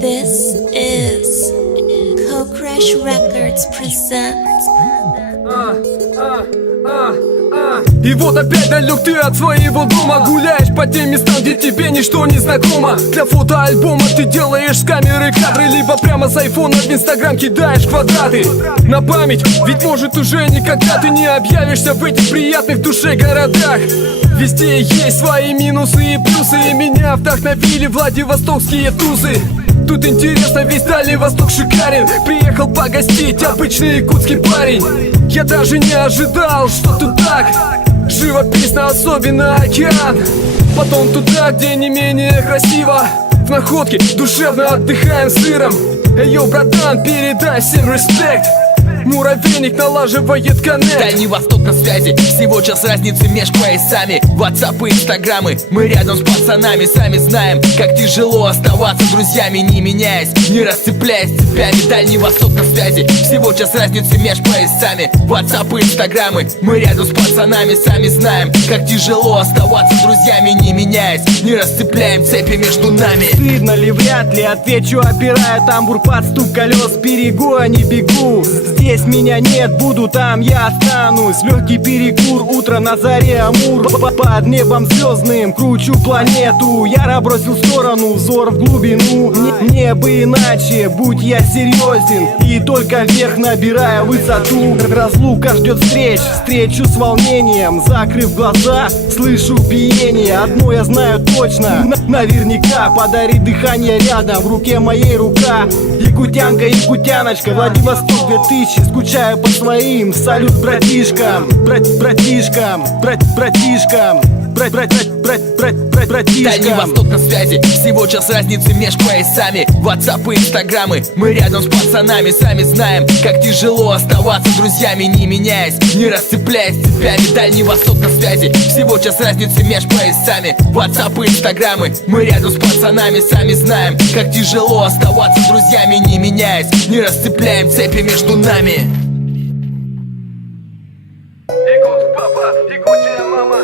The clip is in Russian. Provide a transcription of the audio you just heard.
This is Co-Crash Records presents. И вот опять далек ты от своего дома. Гуляешь по тем местам, где тебе ничто не знакомо. Для фотоальбома ты делаешь с камеры кадры, либо прямо с айфона в инстаграм кидаешь квадраты. На память, ведь может уже никогда ты не объявишься в этих приятных душе городах. Везде есть свои минусы и плюсы, и меня вдохновили Владивостокские тузы. Тут интересно, весь Дальний Восток шикарен. Приехал погостить обычный якутский парень. Я даже не ожидал, что тут так живописно, особенно океан. Потом туда, где не менее красиво, в находке душевно отдыхаем сыром. Йоу, братан, передай всем респект. Муравейник налаживает коннект. Дальний Восток на связи, всего час разницы меж поясами. WhatsApp и инстаграмы, мы рядом с пацанами. Сами знаем, как тяжело оставаться друзьями, не меняясь, не расцепляясь цепями. Дальний Восток на связи, всего час разницы меж поясами. WhatsApp и инстаграмы, мы рядом с пацанами. Сами знаем, как тяжело оставаться друзьями, не меняясь, не расцепляем цепи между нами. Стыдно ли? Вряд ли отвечу, опирая тамбур под стук колес. Берегу, а не бегу. Здесь меня нет, буду там, я останусь. Легкий перекур, утро на заре Амур. Под небом звездным кручу планету. Я бросил в сторону, взор в глубину. Мне бы иначе, будь я серьезен. И только вверх набирая высоту. Разлука ждет встреч, встречу с волнением. Закрыв глаза, слышу биение. Одно я знаю точно, наверняка. Подари дыхание рядом, в руке моей рука. Якутянка, якутяночка, Владивосток 2000. Скучаю по своим, салют братишкам. Братишкам. Дальний Восток на связи, всего час разницы меж поясами. WhatsApp и инстаграмы, мы рядом с пацанами. Сами знаем, как тяжело оставаться друзьями, не меняясь, не расцепляясь цепями. Дальний Восток на связи, всего час разницы меж поясами. WhatsApp и инстаграмы, мы рядом с пацанами. Сами знаем, как тяжело оставаться друзьями, не меняясь, не расцепляем цепи между нами. Якут папа, Якутия мама.